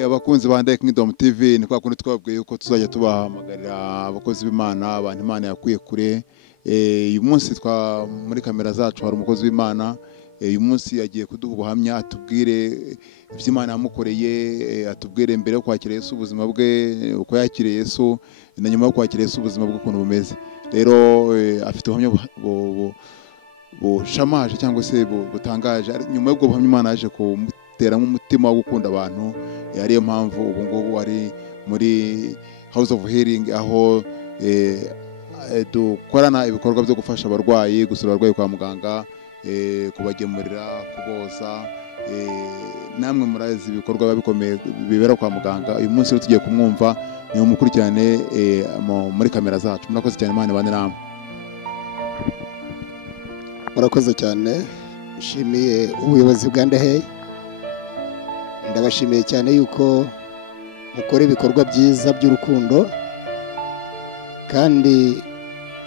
abakunzi ba Kingdom TV ni kwa kundi twabwiye yuko tuzajya tubahamagarira abakozi b'Imana, abantu Imana yakuye kure. Uyu munsi muri kamera zacu hari umukozi w'Imana. Uyu munsi yagiye kuduha ubuhamya, atubwire iby'Imana yamukoreye, atubwire mbere yo kwakira Yesu ubuzima bwe, uko yakiriye Yesu, na nyuma yo kwakira Yesu ubuzima bwe ukuntu bumeze. Rero afite ubuhamya bushamaje cyangwa se butangaje. Nyuma y'ubwo buhamya Imana yaje kumuteramo umutima wo gukunda abantu, ariyo mpamvu ubu ngubu ari muri House of Healing, aho dukorana ibikorwa byo gufasha abarwayi, gusura abarwayi kwa muganga, kubagemurira, kuboza. Namwe murazi ibikorwa bikomeye bibera kwa muganga. Uyu munsi tugiye kumwumva, ni umukurikirane muri kamera zacu. Murakoze cyane, Imana ibane namwe. Murakoze cyane, nshimiye ubuyobozi bwa Ndahe. Ndabashimiye cyane yuko mukora ibikorwa byiza by'urukundo kandi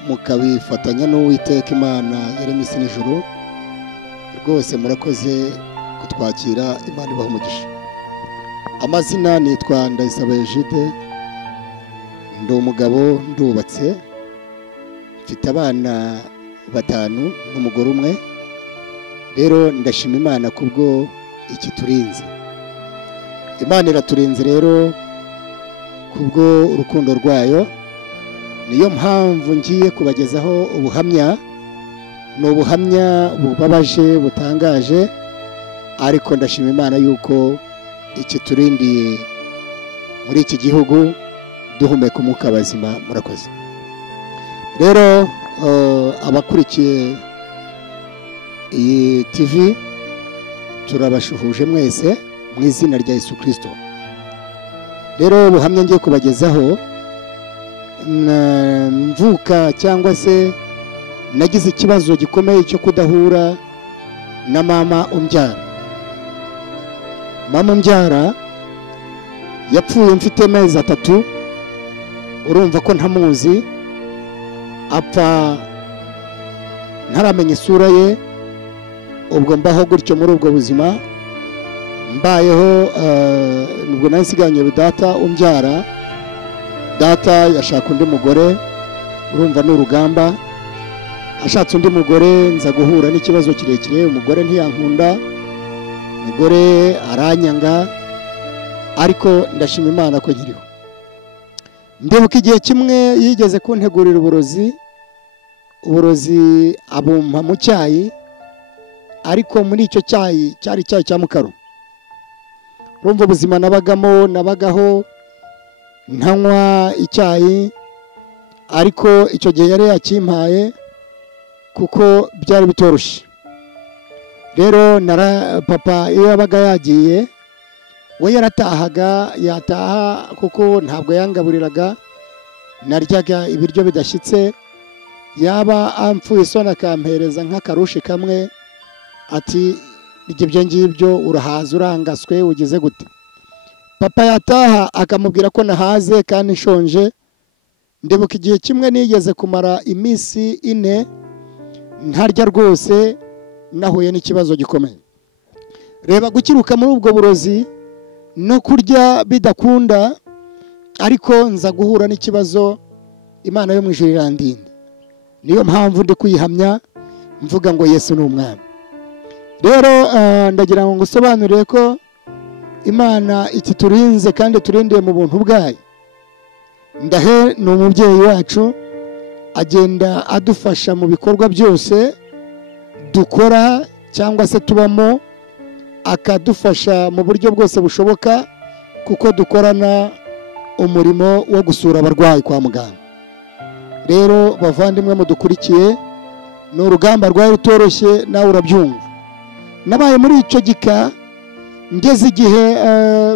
mukabifatanya n'Uwiteka Imana yaremye isi n'ijuru. Rwose murakoze kutwakira, Imana ibahe umugisha. Amazina nitwa Ndayisabe Jide, ndi umugabo, ndubatse, mfite abana 5 n'umugore umwe. Rero ndashima Imana kubwo iki turinze. Imana iraturinze rero kubwo urukundo rwayo. Niyo mpamvu ngiye kubagezaho ubuhamya. Ni ubuhamya bubabaje, butangaje, ariko ndashima Imana yuko iki turindiye muri iki gihugu duhumeka umwuka bazima. Murakoze. Rero abakurikiye iyi TV turabashuhuje mwese mu izina rya Yesu Kristo. Rero ubuhamya ngiye kubagezaho, mvuka cyangwa se nagize ikibazo gikomeye cyo kudahura na mama umbyara. Mama umbyara yapfuye mfite amezi 3. Urumva ko ntamuzi, apfa ntaramenya isura ye. Ubwo mbaho gutyo muri ubwo buzima mbayeho. Nubwo nasiganye data umbyara, data yashaka undi mugore. Urumva n'urugamba. Ashatse undi mugore, nza guhura n'ikibazo kirekire. Umugore ntiyankunda, umugore aranyanga, ariko ndashima Imana ko nkiriho. Ndibuka igihe kimwe yigeze kuntegurira uburozi abumpa mu cyayi, ariko muri icyo cyayi cyari icyayi cya mukaro. Urumva ubuzima nabagaho ntanywa icyayi, ariko icyo gihe yari yakimpaye kuko byari bitoroshye. Rero papa iyo yabaga yagiye, we yataha kuko ntabwo yangaburiraga. Naryaga ibiryo bidashyitse. Yaba amfuye isoni akampereza nk'akarushi kamwe, ati ibyo ngibyo urahaza, urangaswe, ugize gute. Papa yataha akamubwira ko nahaze kandi nshonje. Ndibuka igihe kimwe nigeze kumara iminsi 4 ntarya rwose, nahuye n'ikibazo gikomeye. Reba gukiruka muri ubwo burozi no kurya bidakunda, ariko nza guhura n'ikibazo. Imana yo mu ijuru irandinda. Niyo mpamvu ndi kuyihamya mvuga ngo Yesu ni umwami. Rero ndagira ngo ngusobanurire ko Imana iki turinze kandi turindiye mu buntu bwayo. Ndahe ni umubyeyi wacu, agenda adufasha mu bikorwa byose dukora cyangwa se tubamo, akadufasha mu buryo bwose bushoboka, kuko dukorana umurimo wo gusura abarwayi kwa muganga. Rero bavandimwe mudukurikiye, ni urugamba rwari rutoroshye, nawe urabyumva. Nabaye muri icyo gika, ngeze igihe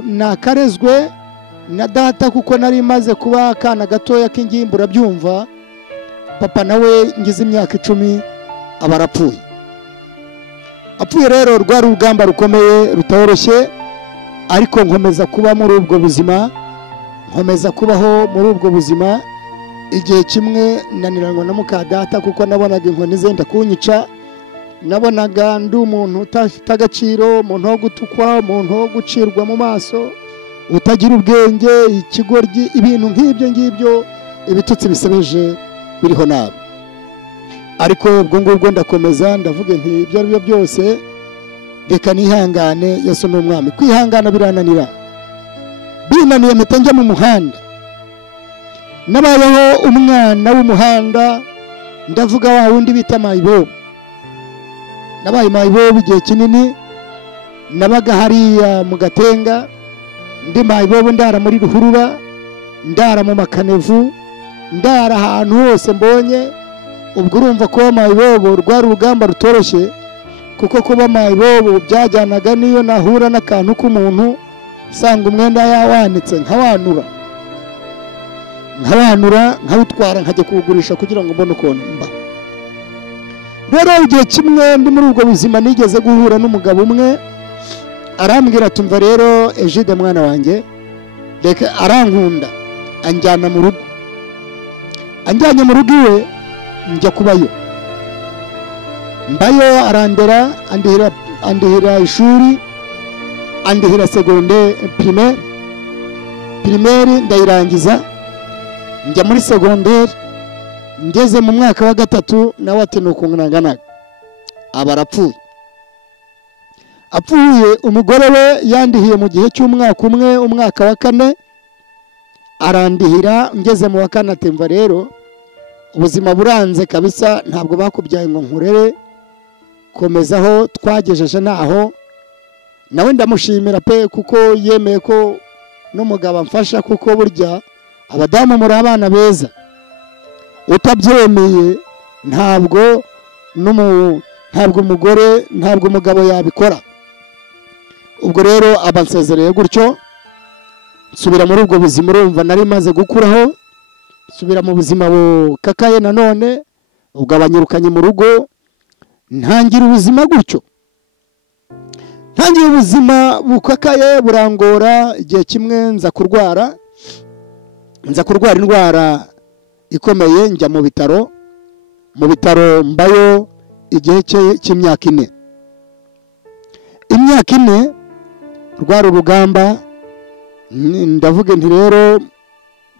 nakarezwe na data, kuko nari maze kuba akana gatoya k'ingimbi. Urabyumva, papa nawe ngize imyaka 10 aba arapfuye. Apfuye rero rwari urugamba rukomeye rutoroshye, ariko nkomeza kuba muri ubwo buzima, nkomeza kubaho muri ubwo buzima. Igihe kimwe naniranwa na muka data, kuko nabonaga inkoni zenda kunyica. Nabonaga ndi umuntu utafite agaciro, umuntu wo gutukwa, umuntu wo gucirwa mu maso, utagira ubwenge, ikigoryi, ibintu nk'ibyo ngibyo, ibitutsi bisebeje biriho nabi. Ariko ubwo ngubwo ndakomeza ndavuga nti ibyo ari byo byose reka nihangane, Yesu ni umwami. Kwihangana birananira, binaniye mpita njya mu muhanda. Nabayeho umwana w'umuhanda, ndavuga wa wundi bita mayibobo. Nabaye mayibobo igihe kinini, nabaga hariya mu Gatenga, ndi mayibobo ndara muri ruhurura, ndara mu makanevu, ndara ahantu hose mbonye. Ubwo urumva ko mayibobo rwari urugamba rutoroshye, kuko kuba mayibobo byajyanaga niyo nahura n'akantu k'umuntu sanga umwenda yawanitse nkawanura nkawutwara nkajya kuwugurisha kugira ngo mbone ukuntu mba. Rero igihe kimwe ndi muri ubwo buzima nigeze guhura n'umugabo umwe, arambwira tumva rero Ejide mwana wanjye, reka arankunda, anjyana mu rugo. Anjyanye mu rugo iwe njya kubayo, mbayo arandera, andihira ishuri, andihira secondaire primaire ndayirangiza, njya muri secondaire. Ngeze mu mwaka wa gatatu nawe ati nukunganaga abarapfuye. Apfuye umugore we yandihiye mu gihe cy'umwaka umwe, umwaka wa 4 arandihira. Ngeze mu wa 4 atemva rero ubuzima buranze kabisa, ntabwo bakubyaye ngo nkurere, komezaho twagejeje naho. Nawe ndamushimira pe, kuko yemeye ko n'umugabo Nfasha, kuko burya abadamu muri abana beza, utabyemeye ntabwo umugore, ntabwo umugabo yabikora. Ubwo rero abansezereye gutyo, nsubira muri ubwo buzima. Urumva nari maze gukuraho, nsubira mu buzima bukakaye nanone. Ubwo abanyirukanye mu rugo, ntangira ubuzima gutyo, ntangira ubuzima bukakaye burangora. Igihe kimwe nza kurwara indwara ikomeye, njya mu bitaro mbayo igihe cy'imyaka 4. Imyaka 4 rwari urugamba. Ndavuga nti rero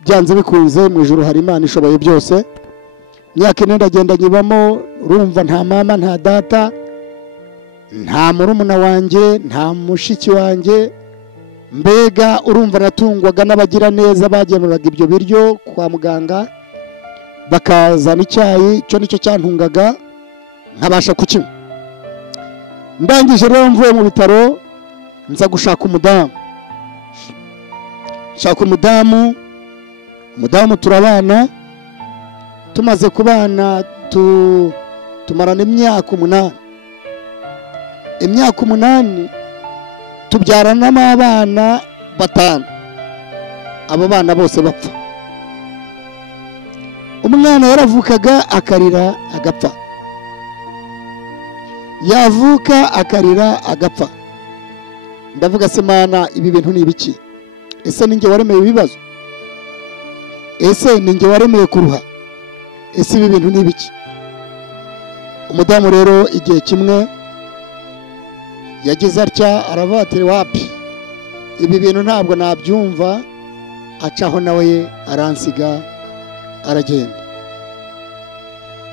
byanze bikunze mu ijuru hari Imana ishoboye byose. Imyaka 4 ndagenda nyibamo. Urumva nta mama, nta data, nta murumuna wanjye, nta mushiki wanjye, mbega urumva natungwaga n'abagira neza bagenuraga ibyo biryo kwa muganga, bakazana icyayi, cyo nicyo cyantungaga nkabasha kukinywa. Ndangije rero mvuye mu bitaro nza gushaka umudamu. Umudamu turabana, tumaze kubana tumarana imyaka 8. Imyaka 8 tubyaranamo abana 5. Abo bana bose bapfa. Umwana yaravukaga akarira agapfa, yavuka akarira agapfa. Ndavuga se Mana, ibi bintu ni ibiki? Ese ninjye waremeye ibibazo? Ese ninjye waremeye kuruha? Ese ibi bintu ni ibiki? Umudamu rero igihe kimwe yagize atya, aravatira wapi, ibi bintu ntabwo nabyumva. Acaho nawe aransiga aragenda.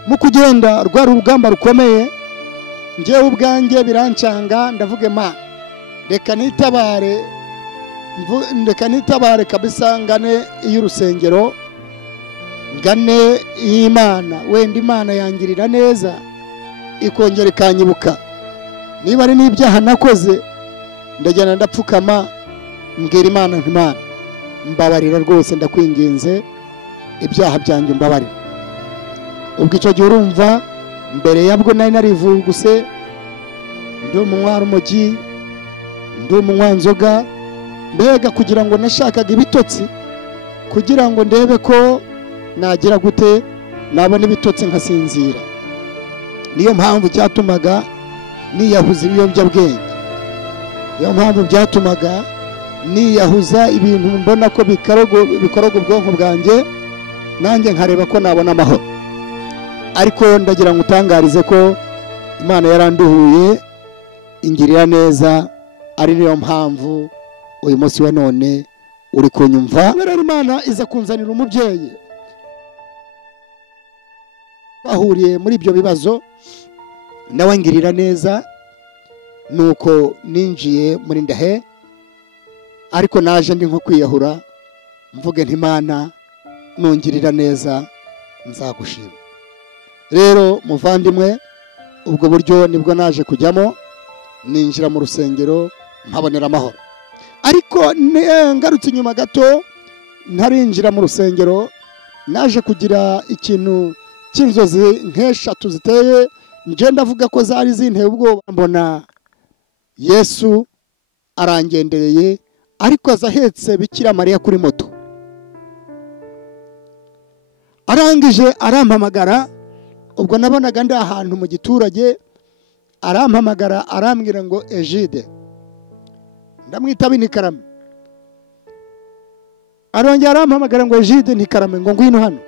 Mu kugenda rwari urugamba rukomeye, ngewe ubwanjye birancanga. ndavuge Mana, reka nitabare kabisa, ngane y'urusengero, ngane y'Imana. Wenda Imana yangirira neza ikongera ikanyibuka. Niba ari n'ibyaha nakoze, ndajyana ndapfukama mbwira Imana nti Mana, mbabarira rwose, ndakwinginze ibyaha byanjye mbabarira. Ubwo icyo gihe urumva mbere yabwo nari narivuguse, ndi umunywa rumogi, ndi umunywa nzoga, mbega kugira ngo nashakaga ibitotsi, kugira ngo ndebe ko nagira gute nabona ibitotsi nkasinzira. Niyo mpamvu cyatumaga niyahuza ibiyobyabwenge, niyo mpamvu byatumaga niyahuza ibintu mbona ko bikoroga ubwonko bwanjye, nanjye nkareba ko nabona amahoro. Ariko ndagira ngo utangarize ko Imana yaranduhuye ingirira neza, ari niyo mpamvu uyu munsi wa none uri kunyumva. Rero Imana iza kunzanira umubyeyi bahuriye muri ibyo bibazo, nawe ngirira neza, nuko ninjiye muri ndahe, ariko naje ndi nko kwiyahura, mvuge nti Imana nungirira neza nzagushima. Rero muvandimwe, ubwo buryo nibwo naje kujyamo, ninjira mu rusengero mpabonera amahoro. Ariko ngarutse inyuma gato, ntarinjira mu rusengero, naje kugira ikintu cy'inzozi nk'eshatu ziteye, nje ndavuga ko zari zinteye ubwoba. Mbona Yesu arangendereye, ariko azahetse Bikira Mariya kuri moto. Arangije arampamagara, ubwo nabonaga ndi ahantu mu giturage, arampamagara arambwira ngo Egide, ndamwitaba Ntikarame. Arongera arampamagara ngo Egide Ntikarame, ngo ngwino hano.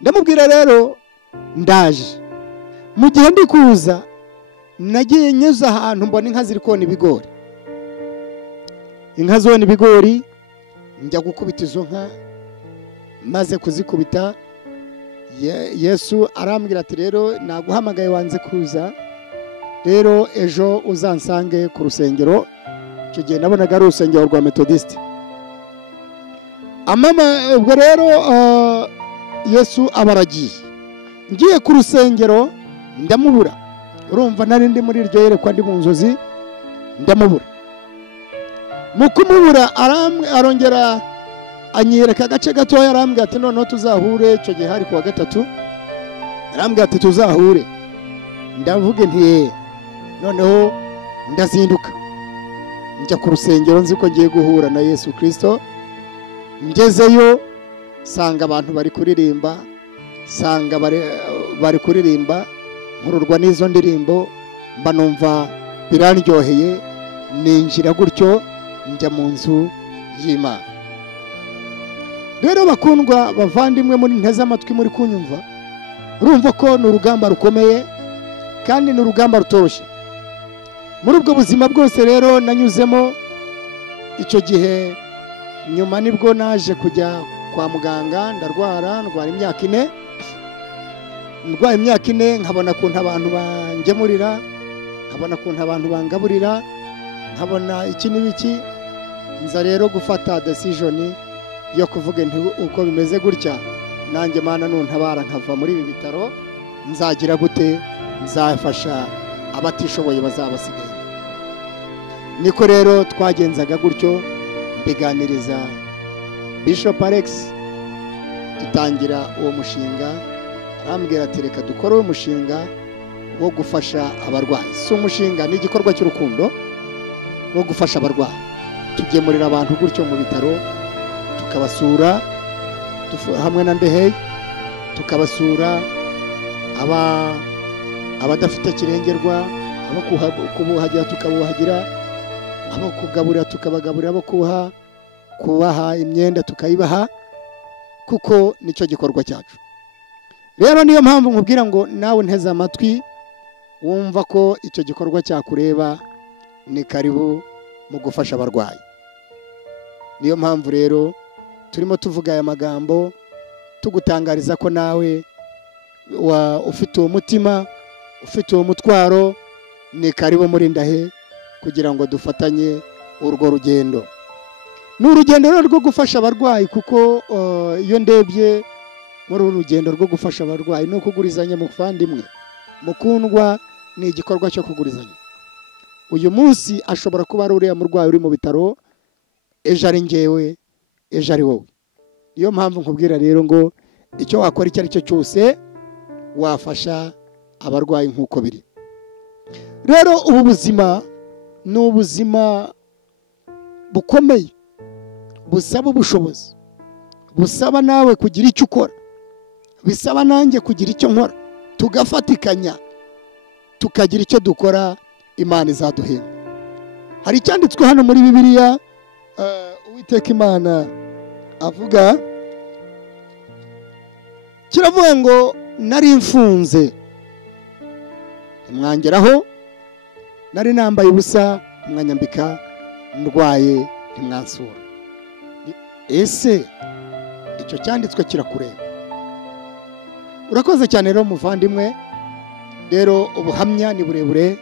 Ndamubwira rero ndaje. Mu gihe ndi kuza, nagiye nyuze ahantu mbona inka ziri kona ibigori. Inka zona ibigori, njya gukubita izo nka, maze kuzikubita, Yesu arambwira ati rero naguhamagaye wanze kuza, rero ejo uzansange ku rusengero. Icyo gihe nabonaga ari urusengero rwa Methodiste. Ubwo rero Yesu abaragiye. Ngiye ku rusengero ndamubura. Urumva nari ndi muri iryo yerekwa ndi mu nzozi, ndamubura. Mu kumubura arongera anyereka agace gatoya, arambwira ati noneho tuzahure. Icyo gihe hari kuwa gatatu, arambwira ati tuzahure. Ndavuga nti noneho ndazinduka njya ku rusengero, nzi ko ngiye guhura na Yesu Kristo. Ngezeyo sanga abantu bari kuririmba, nkururwa n'izo ndirimbo, mba numva birandyoheye, ninjira gutyo njya mu nzu y'Imana. Rero bakundwa bavandimwe, muri nteze amatwi muri kunyumva, urumva ko ni urugamba rukomeye kandi ni urugamba rutoroshye. Muri ubwo buzima bwose rero nanyuzemo, icyo gihe nyuma nibwo naje kujya kwa muganga, ndwara imyaka 4. Ndwaye imyaka 4, nkabona kuntu abantu bangemurira, nkabona kuntu abantu bangaburira, nkabona iki n'ibiki. Nza rero gufata decision yo kuvuga nti uko bimeze gutya, nanjye Mana nuntabara nkava muri ibi bitaro, nzagira gute, nzafasha abatishoboye bazabasigaye. Niko rero twagenzaga gutyo, mbiganiriza Bishop Alex, dutangira uwo mushinga. Arambwira ati reka dukore uwo mushinga wo gufasha abarwayi. Si umushinga, ni igikorwa cy'urukundo wo gufasha abarwayi. Tugemurira abantu gutyo mu bitaro, tukabasura hamwe na Ndeheye, tukabasura abadafite kirengerwa, abo kubuhagira tukabuhagira, abo kugaburira tukabagaburira, abo kubaha imyenda tukayibaha, kuko nicyo gikorwa cyacu. Rero niyo mpamvu nkubwira ngo nawe nteze amatwi, wumva ko icyo gikorwa cyakureba, ni karibu mu gufasha abarwayi. Niyo mpamvu rero turimo tuvuga aya magambo, tugutangariza ko nawe ufite uwo mutima, ufite uwo mutwaro, ni karibu muri ndahe, kugira ngo dufatanye urwo rugendo. Ni urugendo rwo gufasha abarwayi, kuko iyo ndebye muri uru rugendo rwo gufasha abarwayi, no kugurizanya muvandimwe mukundwa, ni igikorwa cyo kugurizanya. Uyu munsi ashobora kuba ari uriya murwayi uri mu bitaro, ejo ari njyewe, ejo ari wowe. Niyo mpamvu nkubwira rero ngo icyo wakora icyo ari cyo cyose, wafasha abarwayi nk'uko biri. Rero ubu buzima ni ubuzima bukomeye, busaba ubushobozi, busaba nawe kugira icyo ukora, bisaba nanjye kugira icyo nkora, tugafatikanya tukagira icyo dukora, Imana izaduhemba. Hari icyanditswe hano muri Bibiliya, Uwiteka Imana avuga, kiravuga ngo nari mfunze mwangeraho, nari nambaye ubusa mwanyambika ndwaye ntimwansura. Ese icyo cyanditswe kirakureba? Urakoze cyane rero muvandimwe. Rero ubuhamya ni burebure.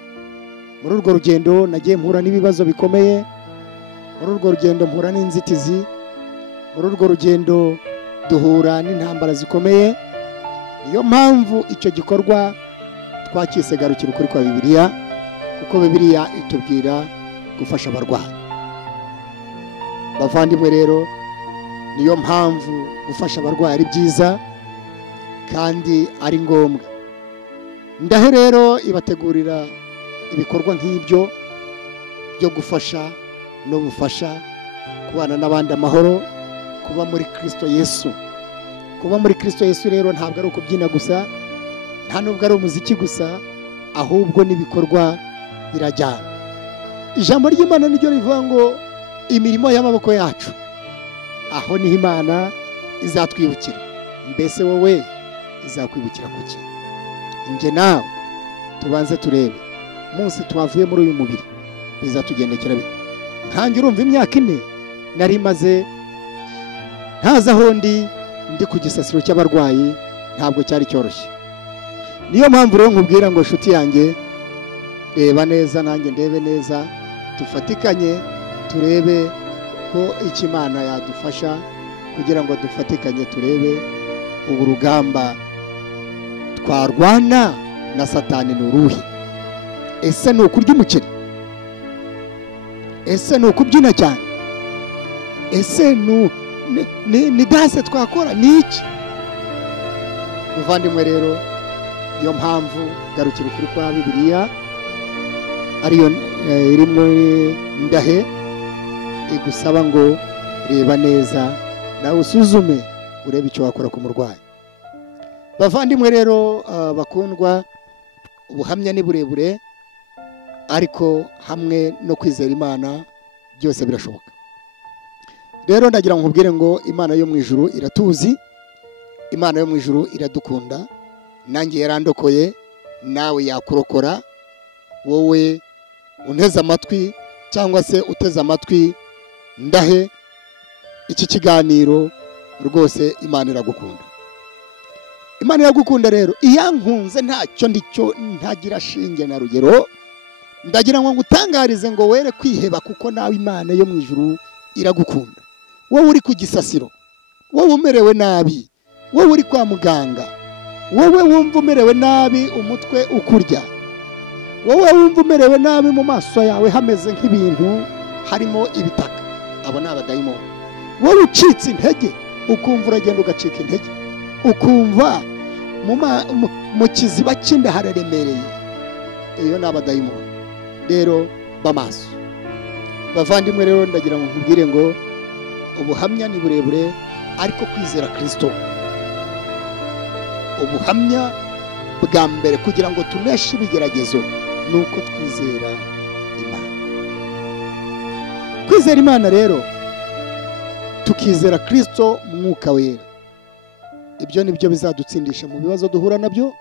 Muri urwo rugendo nagiye mpura n'ibibazo bikomeye, muri urwo rugendo mpura n'inzitizi, muri urwo rugendo duhura n'intambara zikomeye. Niyo mpamvu icyo gikorwa twakise garukira ukuri kwa Bibiliya, kuko Bibiliya itubwira gufasha abarwayi. Bavandimwe rero, niyo mpamvu gufasha abarwayi ari byiza kandi ari ngombwa. Ndahe rero ibategurira ibikorwa nk'ibyo byo gufasha no bufasha, kubana n'abandi amahoro, kuba muri Kristo Yesu. Kuba muri Kristo Yesu rero ntabwo ari ukubyina gusa, nta nubwo ari umuziki gusa, ahubwo n'ibikorwa birajyana. Ijambo ry'Imana niryo rivuga ngo imirimo y'amaboko yacu, aho niho Imana izatwibukira. Mbese wowe izakwibukira kuki? Nge nawe tubanze turebe munsi twavuye muri uyu mubiri bizatugendekera bite. Nkanjye urumva imyaka 4 nari maze ntaza aho ndi ku gisasiro cy'abarwayi, ntabwo cyari cyoroshye. Niyo mpamvu rero nkubwira ngo nshuti yanjye, reba neza nanjye ndebe neza, tufatikanye turebe ko Imana yadufasha kugira ngo dufatikanye turebe ubu rugamba twarwana na Satani n'uruhi. Ese ni ukurya umuceri? Ese ni ukubyina cyane? Ese ni danse twakora? Ni iki? Muvandimwe rero, iyo mpamvu garukira ukuri kwa Bibiliya ariyo iri muri ndahe igusaba ngo reba neza nawe usuzume urebe icyo wakora ku murwayi. Bavandimwe rero bakundwa, ubuhamya ni burebure, ariko hamwe no kwizera Imana byose birashoboka. Rero ndagira ngo nkubwire ngo Imana yo mu ijuru iratuzi, Imana yo mu ijuru iradukunda. Nanjye yarandokoye, nawe yakurokora. Wowe unteze amatwi cyangwa se uteze amatwi ndahe iki kiganiro, rwose Imana iragukunda. Imana iragukunda rero. Iyankunze ntacyo ndicyo, ntagira shinge na rugero. Ndagira ngo ngutangarize ngo were kwiheba, kuko nawe Imana yo mu ijuru iragukunda. Wowe uri ku gisasiro, wowe umerewe nabi, wowe uri kwa muganga, wowe wumva umerewe nabi umutwe ukurya, wowe wumva umerewe nabi mu maso yawe hameze nk'ibintu harimo ibitaka, abo ni abadayimoni. Wowe ucitse intege, ukumva uragenda ugacika intege, ukumva mu kiziba cy'inda hararemereye, iyo ni abadayimoni. Rero bamaso. Bavandimwe rero, ndagira ngo nkubwire ngo ubuhamya ni burebure, ariko kwizera Kristo, ubuhamya bwa mbere kugira ngo tuneshe ibigeragezo nuko twizera Imana. Kwizera Imana rero, tukizera Kristo Mwuka Wera, ibyo nibyo bizadutsindisha mu bibazo duhura nabyo,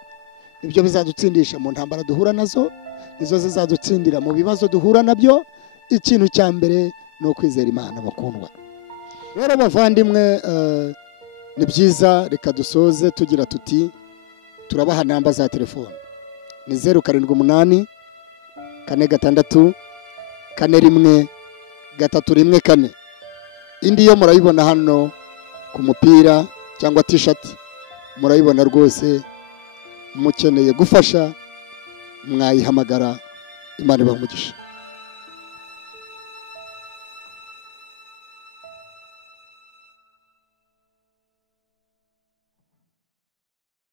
ibyo bizadutsindisha mu ntambara duhura nazo, izo zizadutsindira mu bibazo duhura nabyo. Ikintu cya mbere ni ukwizera Imana bakundwa. Rero bavandimwe, ni byiza, reka dusoze tugira tuti turabaha namba za telefone. Ni 078 46 41 314. Indi yo murayibona hano ku mupira cyangwa t-shirt, murayibona rwose. Mukeneye gufasha mwayihamagara. Imana ibahe umugisha.